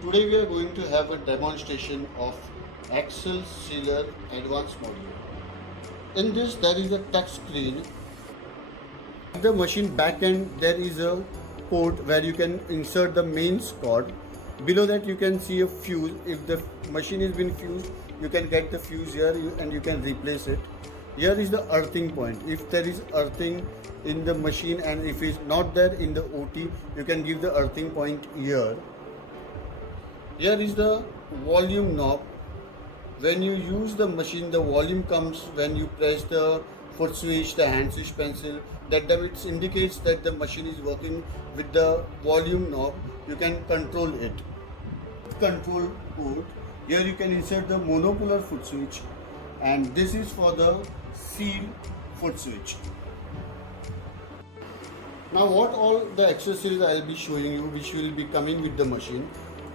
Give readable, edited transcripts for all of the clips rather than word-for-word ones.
Today we are going to have a demonstration of Excel Sealer Advanced module. In this there is a touch screen. At the machine back end there is a port where you can insert the mains cord. Below that you can see a fuse. If the machine has been fused, you can get the fuse here and you can replace it. Here is the earthing point. If there is earthing in the machine and if it's not there in the OT, you can give the earthing point here. Here is the volume knob. When you use the machine, the volume comes when you press the foot switch, the hand switch pencil. That it indicates that the machine is working with the volume knob. You can control it. Control port. Here you can insert the monopolar foot switch, and this is for the seal foot switch. Now what all the accessories I will be showing you, which will be coming with the machine.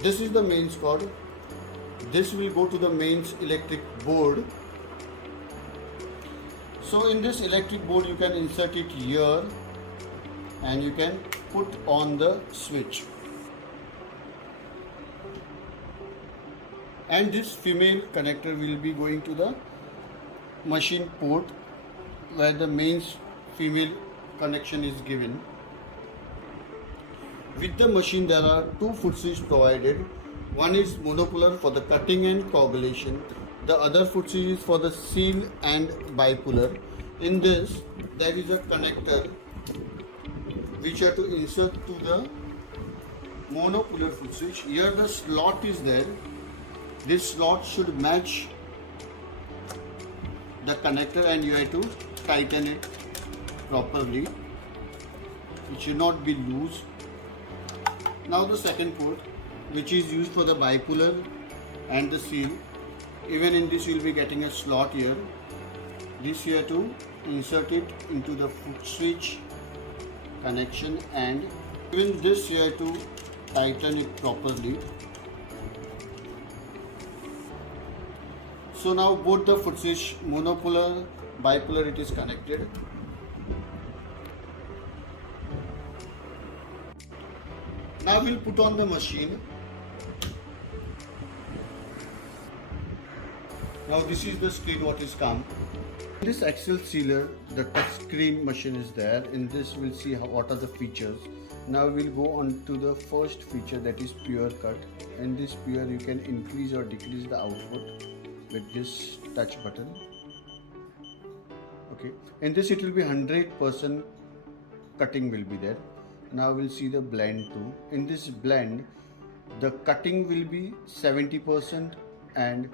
This is the mains cord. This will go to the mains electric board. So in this electric board you can insert it here and you can put on the switch. And this female connector will be going to the machine port where the mains female connection is given. With the machine there are two foot switches provided. One is monopolar for the cutting and coagulation. The other foot switch is for the seal and bipolar. In this there is a connector which you have to insert to the monopolar foot switch. Here the slot is there. This slot should match the connector and you have to tighten it properly. It should not be loose. Now the second port, which is used for the bipolar and the seal. Even in this you will be getting a slot here. This you have to insert it into the foot switch connection, and even this you have to tighten it properly. So now both the foot switch, monopolar, bipolar, it is connected. Now we'll put on the machine. Now this is the screen what is come. In this Excel Sealer, the touch screen machine is there. In this we'll see what are the features. Now we'll go on to the first feature, that is pure cut. In this pure you can increase or decrease the output with this touch button. Okay. In this it will be 100% cutting will be there. Now we'll see the blend too. In this blend, the cutting will be 70% and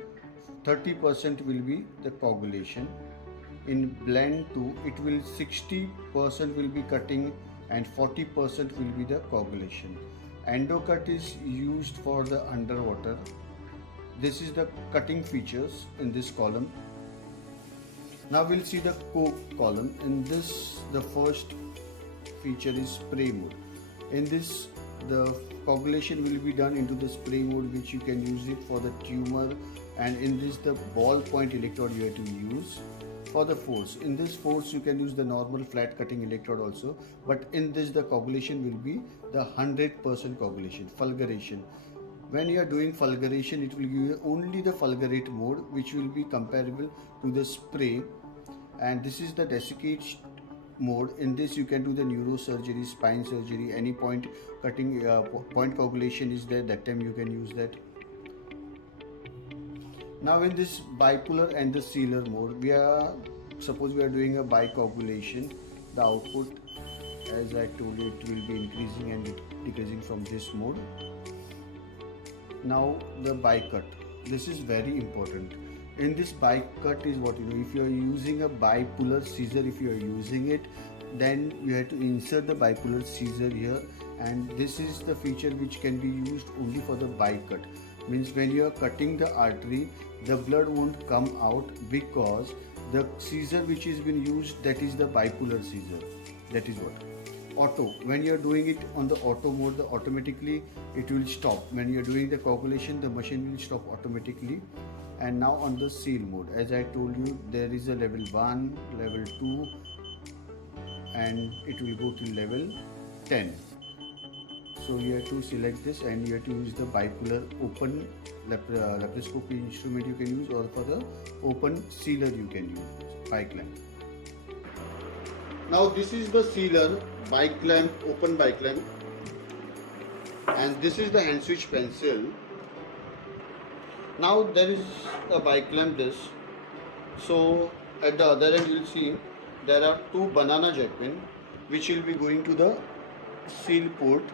30% will be the coagulation. In blend 2, it will 60% will be cutting and 40% will be the coagulation. Endocut is used for the underwater. This is the cutting features in this column. Now we'll see the coke column. In this, the first feature is spray mode. In this, the coagulation will be done into the spray mode, which you can use it for the tumor, and in this the ballpoint electrode you have to use for the force. In this force you can use the normal flat cutting electrode also, but in this the coagulation will be the 100% coagulation, fulguration. When you are doing fulguration, it will give you only the fulgurate mode, which will be comparable to the spray, and this is the desiccate mode. In this you can do the neurosurgery, spine surgery, any point cutting, point coagulation is there, that time you can use that. Now in this bipolar and the sealer mode, suppose we are doing a bicoagulation, the output, as I told you, it will be increasing and decreasing from this mode. Now the bicut, this is very important. In this bicut is what, if you are using a bipolar scissor, if you are using it, then you have to insert the bipolar scissor here, and this is the feature which can be used only for the bicut. Means when you are cutting the artery, the blood won't come out because the scissor which has been used, that is the bipolar scissor. That is what. Auto, when you are doing it on the auto mode, automatically it will stop. When you are doing the coagulation, the machine will stop automatically. And now on the seal mode, as I told you, there is a level 1, level 2, and it will go to level 10. So you have to select this and you have to use the bipolar open laparoscopy instrument you can use, or for the open sealer you can use biclamp. Now this is the sealer biclamp, open biclamp, and this is the hand switch pencil. Now there is a biclamp disc. So at the other end you will see there are two banana jack pin which will be going to the seal port.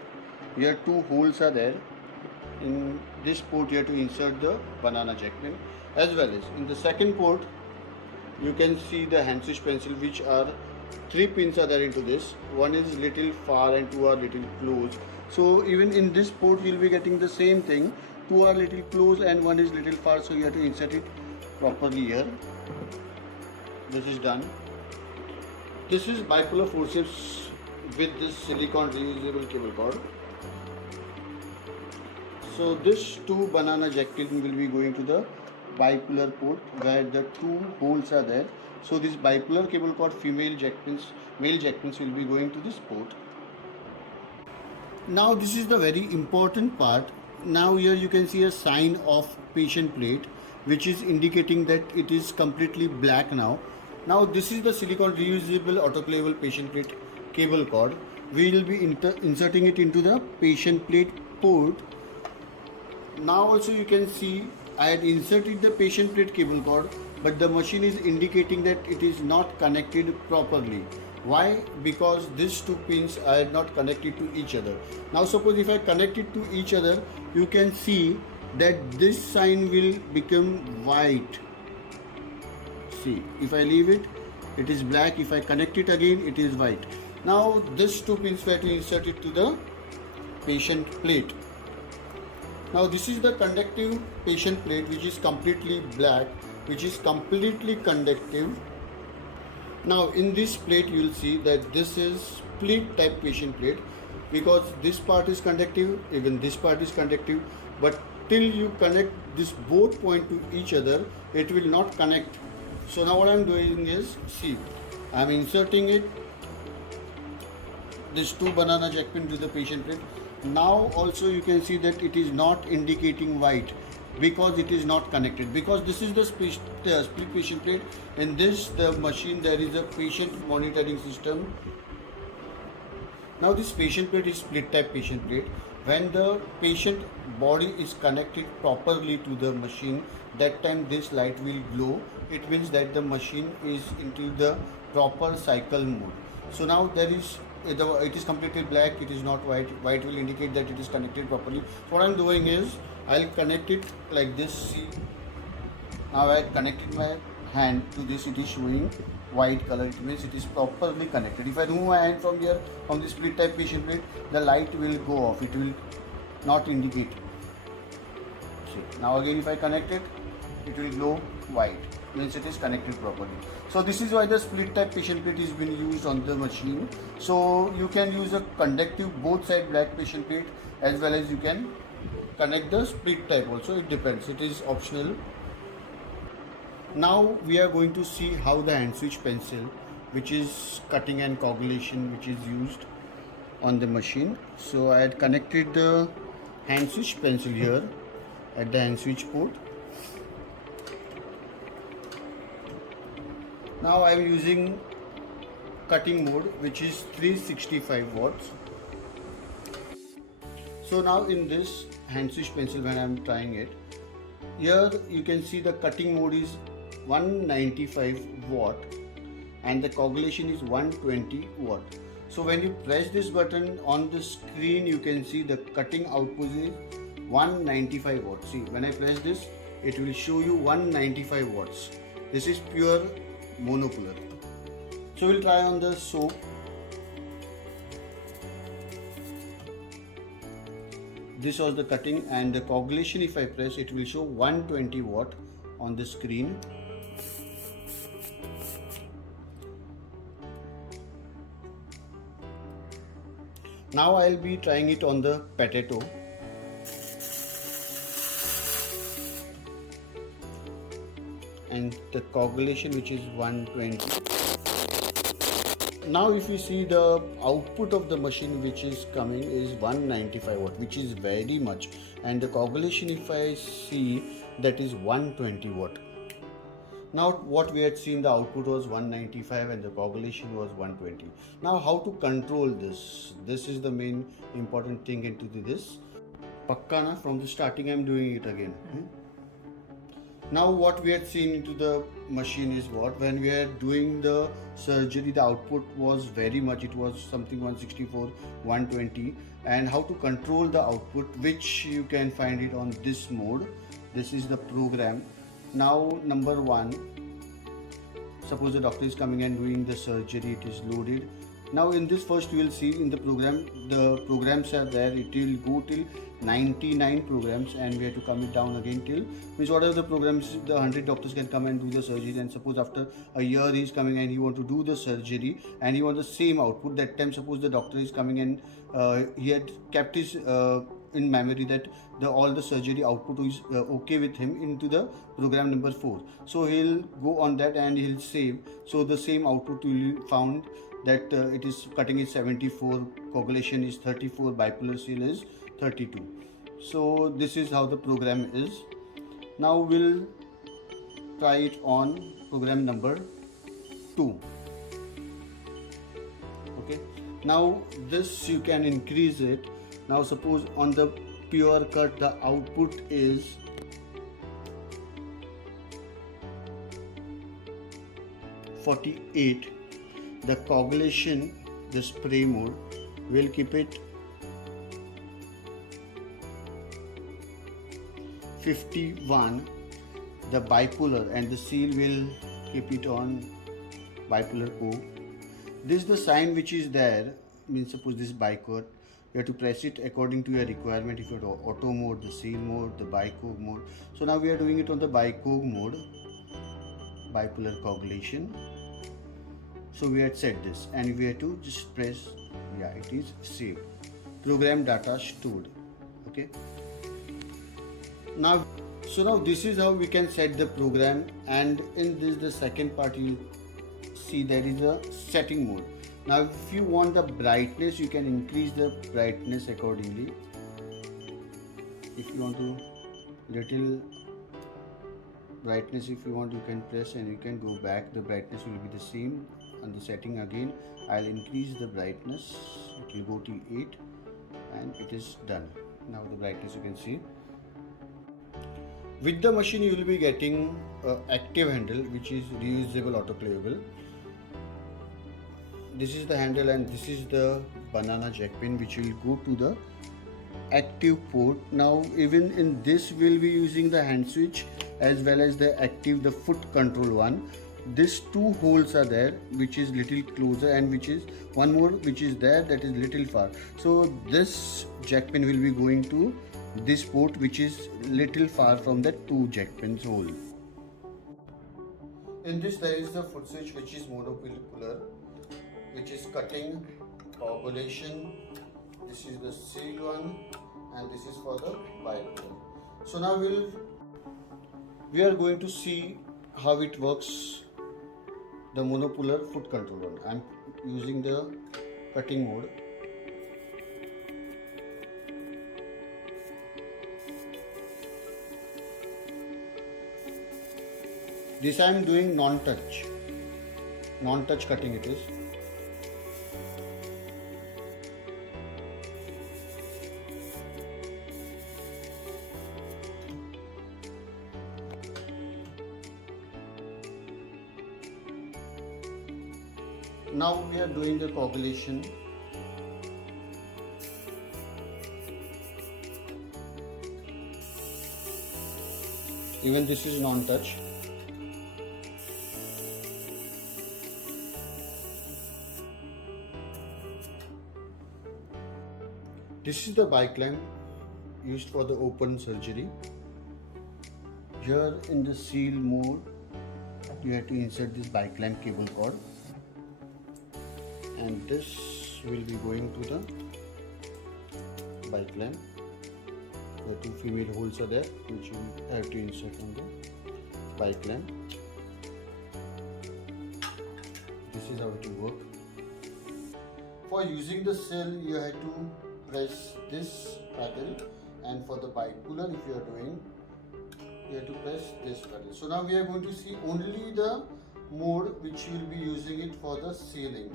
Here two holes are there. In this port you have to insert the banana jack pin, as well as in the second port you can see the hand switch pencil, which are three pins are there into this. One is little far and two are little close. So even in this port you will be getting the same thing. Two are little close and one is little far, so you have to insert it properly here. This is done. This is bipolar forceps with this silicone reusable cable cord. So this two banana jack pin will be going to the bipolar port where the two holes are there. So this bipolar cable cord female jack pins, male jack pins will be going to this port. Now this is the very important part. Now here you can see a sign of patient plate, which is indicating that it is completely black now. Now this is the silicone reusable autoclavable patient plate cable cord. We will be inserting it into the patient plate port. Now also you can see I had inserted the patient plate cable cord, but the machine is indicating that it is not connected properly. Why? Because these two pins are not connected to each other. Now suppose if I connect it to each other, you can see that this sign will become white. See, if I leave it, it is black. If I connect it again, it is white. Now these two pins were to insert it to the patient plate. Now this is the conductive patient plate, which is completely black, which is completely conductive. Now in this plate you will see that this is split type patient plate, because this part is conductive, even this part is conductive, but till you connect this both point to each other, it will not connect. So now what I am doing is, see, I am inserting it, this two banana jack pin to the patient plate. Now also you can see that it is not indicating white because it is not connected, because this is the split patient plate. In this the machine there is a patient monitoring system. Now this patient plate is split type patient plate. When the patient body is connected properly to the machine, that time this light will glow. It means that the machine is into the proper cycle mode. So now there is it is completely black, it is not white. White will indicate that it is connected properly. So what I am doing is, I will connect it like this. See, now I have connected my hand to this, it is showing white color. It means it is properly connected. If I remove my hand from here, from the split type patient plate, the light will go off, it will not indicate. See, now again if I connect it, it will glow white, means it is connected properly. So this is why the split type patient plate is being used on the machine. So you can use a conductive both side black patient plate, as well as you can connect the split type also. It depends, it is optional. Now we are going to see how the hand switch pencil, which is cutting and coagulation, which is used on the machine. So I had connected the hand switch pencil here at the hand switch port. Now I am using cutting mode, which is 365 watts. So now in this hand switch pencil, when I am trying it, here you can see the cutting mode is 195 watt and the coagulation is 120 watt. So when you press this button on the screen, you can see the cutting output is 195 watts. See, when I press this, it will show you 195 watts. This is pure monopolar. So we'll try on the soap. This was the cutting, and the coagulation, if I press, it will show 120 watt on the screen. Now I'll be trying it on the potato. And the coagulation, which is 120. Now if you see the output of the machine which is coming is 195 watt, which is very much, and the coagulation if I see, that is 120 watt. Now what we had seen, the output was 195 and the coagulation was 120. Now how to control this? This is the main important thing into this. Pakka na, from the starting I am doing it again. Now what we had seen into the machine is what, when we are doing the surgery, the output was very much, it was something 164, 120, and how to control the output, which you can find it on this mode. This is the program. Now number one, suppose the doctor is coming and doing the surgery, it is loaded. Now in this first you will see in the program, the programs are there, it will go till 99 programs, and we have to come it down again till, means whatever the programs, the 100 doctors can come and do the surgery, and suppose after a year he is coming and he want to do the surgery and he want the same output. That time suppose the doctor is coming and he had kept his in memory that all the surgery output is okay with him into the program number 4. So he'll go on that and he'll save. So the same output will found that it is cutting is 74, coagulation is 34, bipolar seal is 32. So this is how the program is. Now we'll try it on program number 2. Okay, now this you can increase it. Now suppose on the pure cut the output is 48. The coagulation, the spray mode, will keep it 51. The bipolar and the seal will keep it on bipolar O. This is the sign which is there, means suppose this bicut, you have to press it according to your requirement. If you have auto mode, the seal mode, the bicog mode. So now we are doing it on the bicog mode, bipolar coagulation. So we had set this and we have to just press, yeah, it is saved. Program data stored. Okay. Now this is how we can set the program, and in this the second part you see there is a setting mode. Now if you want the brightness, you can increase the brightness accordingly. If you want to little brightness, if you want, you can press and you can go back. The brightness will be the same. On the setting again, I'll increase the brightness, it will go to 8 and it is done. Now the brightness you can see. With the machine you will be getting active handle which is reusable, autoclavable. This is the handle and this is the banana jack pin which will go to the active port. Now even in this we'll be using the hand switch as well as the active, the foot control one. These two holes are there which is little closer, and which is one more which is there that is little far. So this jack pin will be going to this port which is little far from the two jack pins hole. In this there is the foot switch which is monopolar, which is cutting, coagulation. This is the seal one and this is for the bipolar. So now we are going to see how it works. The monopolar foot control one. I am using the cutting mode. This I am doing non-touch cutting it is. Now we are doing the coagulation. Even this is non-touch. This is the bike lamp used for the open surgery. Here in the seal mode, you have to insert this bike lamp cable cord. And this will be going to the bike lamp. The two female holes are there which you have to insert on the bike lamp. This is how it will work. For using the cell, you have to press this pedal, and for the bipolar, if you are doing, you have to press this pedal. So now we are going to see only the mode which you will be using it for the sealing.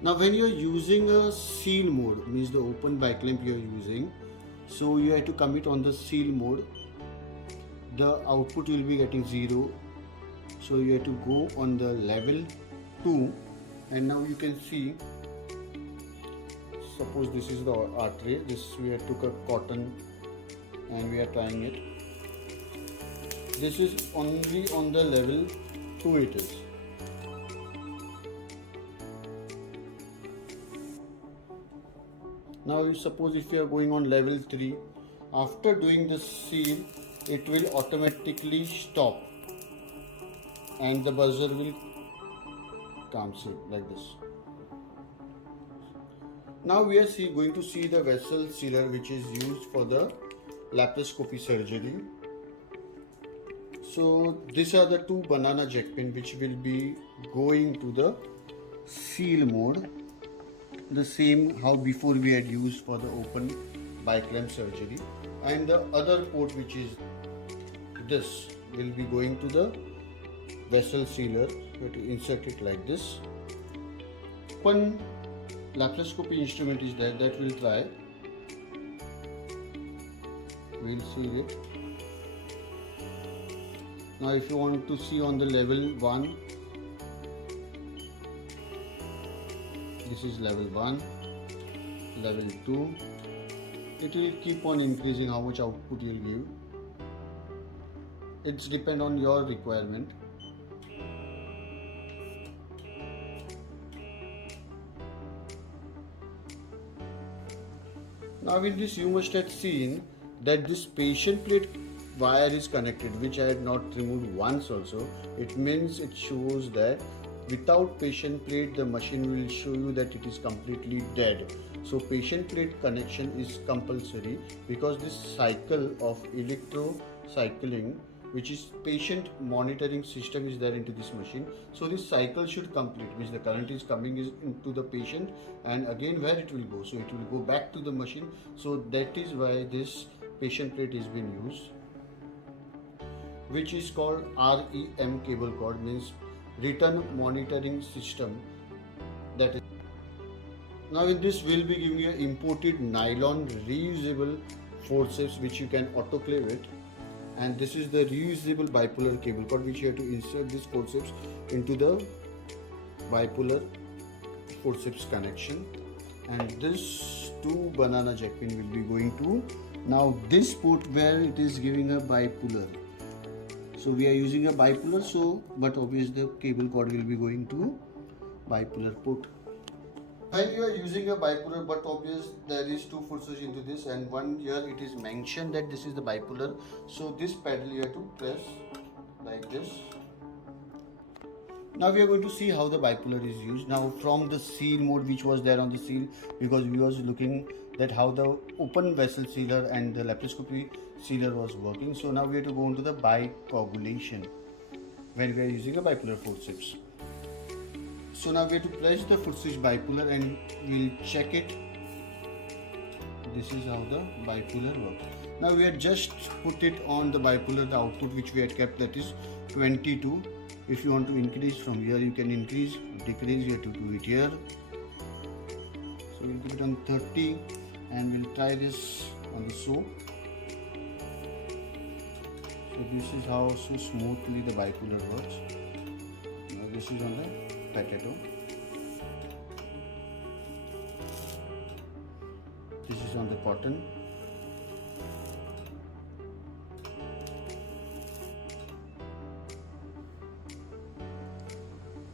Now when you are using a seal mode, means the open biclamp you are using, so you have to commit on the seal mode. The output will be getting 0, so you have to go on the level 2, and now you can see, suppose this is the artery, this we have took a cotton and we are tying it. This is only on the level 2 it is. Now you suppose if you are going on level 3, after doing the seal, it will automatically stop and the buzzer will come like this. Now we are going to see the vessel sealer which is used for the laparoscopy surgery. So these are the 2 banana jack pin which will be going to the seal mode, the same how before we had used for the open biclamp surgery, and the other port which is this will be going to the vessel sealer. You have to insert it like this. One laparoscopy instrument is there, that will try. We'll see it. Now if you want to see on the level 1, this is level 1, level 2, it will keep on increasing how much output you will give. It's depend on your requirement. Now in this you must have seen that this patient plate wire is connected, which I had not removed once also. It means it shows that without patient plate the machine will show you that it is completely dead. So patient plate connection is compulsory, because this cycle of electrocycling, which is patient monitoring system, is there into this machine. So this cycle should complete, which the current is coming is into the patient, and again where it will go, so it will go back to the machine. So that is why this patient plate is being used, which is called REM cable cord, means return monitoring system. That is. Now in this we'll be giving you an imported nylon reusable forceps which you can autoclave it, and this is the reusable bipolar cable cord which you have to insert this forceps into the bipolar forceps connection, and this 2 banana jack pin will be going to now this port where it is giving a bipolar. So we are using a bipolar, so but obviously the cable cord will be going to bipolar port. When you are using a bipolar, but obvious there is 2 forces into this, and one here it is mentioned that this is the bipolar. So this pedal you have to press like this. Now we are going to see how the bipolar is used. Now from the seal mode which was there on the seal, because we was looking that how the open vessel sealer and the laparoscopy sealer was working. So now we have to go into the bicoagulation when we are using a bipolar forceps. So now we have to press the forceps bipolar and we'll check it. This is how the bipolar works. Now we have just put it on the bipolar, the output which we had kept, that is 22. If you want to increase from here, you can increase, decrease, you have to do it here. So we'll keep it on 30 and we'll try this on the soap. So this is how so smoothly the bipolar works. Now this is on the potato. This is on the cotton.